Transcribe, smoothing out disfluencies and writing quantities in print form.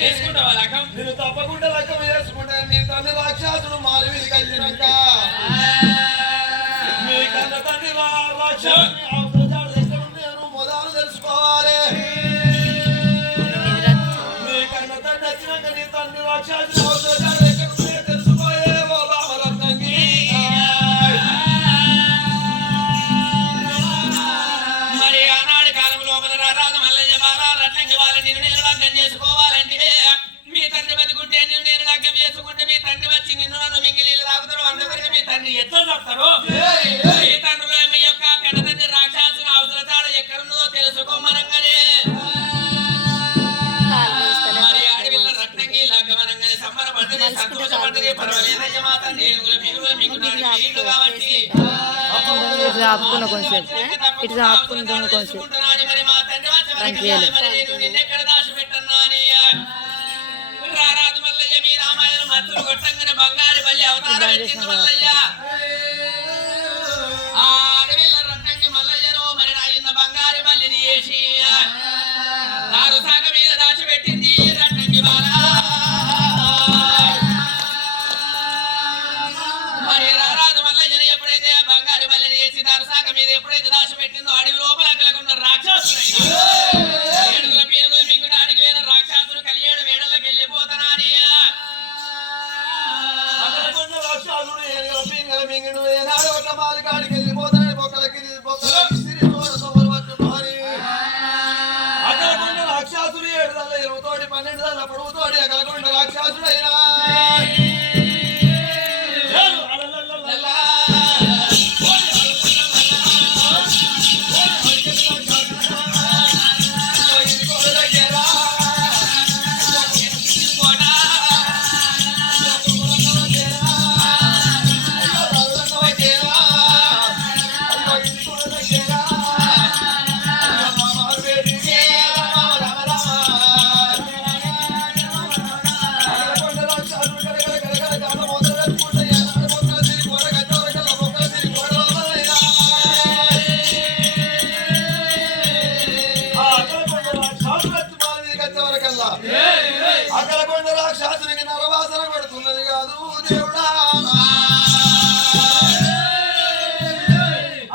నేను తప్పకుండా లగ్గం వేసుకుంటా. నీ తండ్రి రాక్షసుడు మాలవిది కలిసినాక మీ కన్న తండ్రి రాక్షసుడు నేను మొదలు తెలుసుకోవాలి. మీ కన్న తండ్రి వచ్చినాక నీ తండ్రి రాక్షసుడు ఆపుకున్న కొంచెం ఇటు ఆపుకుంటున్న కొంచెం బంగారు బల్లి అవతారం బంగారు బల్లిని వేసి నారు సాగ మీద దాచిపెట్టింది రత్నంగి బాల. మరి రారాజు మల్లయ్యను ఎప్పుడైతే బంగారు బల్లిని వేసి దారు సాగ మీద ఎప్పుడైతే దాచిపెట్టిందో అడవి లోపల అక్కలకున్న రాక్షసుడైనా ఏడుగుల పీనుగులు మింగుడానికి వేల రాక్షసుడు కలియేడు వేడలకు వెళ్ళిపోతానని రాక్షసుడు ఏడుగుల పీనుగులు మింగుడు ఏనాడు ఒక మాలికాడికి వెళ్ళిపోతానని బొక్కలకి రాక్షసుడు 7 దళ్ళ 20 తోటి 12 దళ్ళ పొడవు తోటి అకలకొండ రాక్షసుడు అయినా అకలకొండ రాక్షసునికి నరవాసన పడుతున్నది కాదు దేవుడా.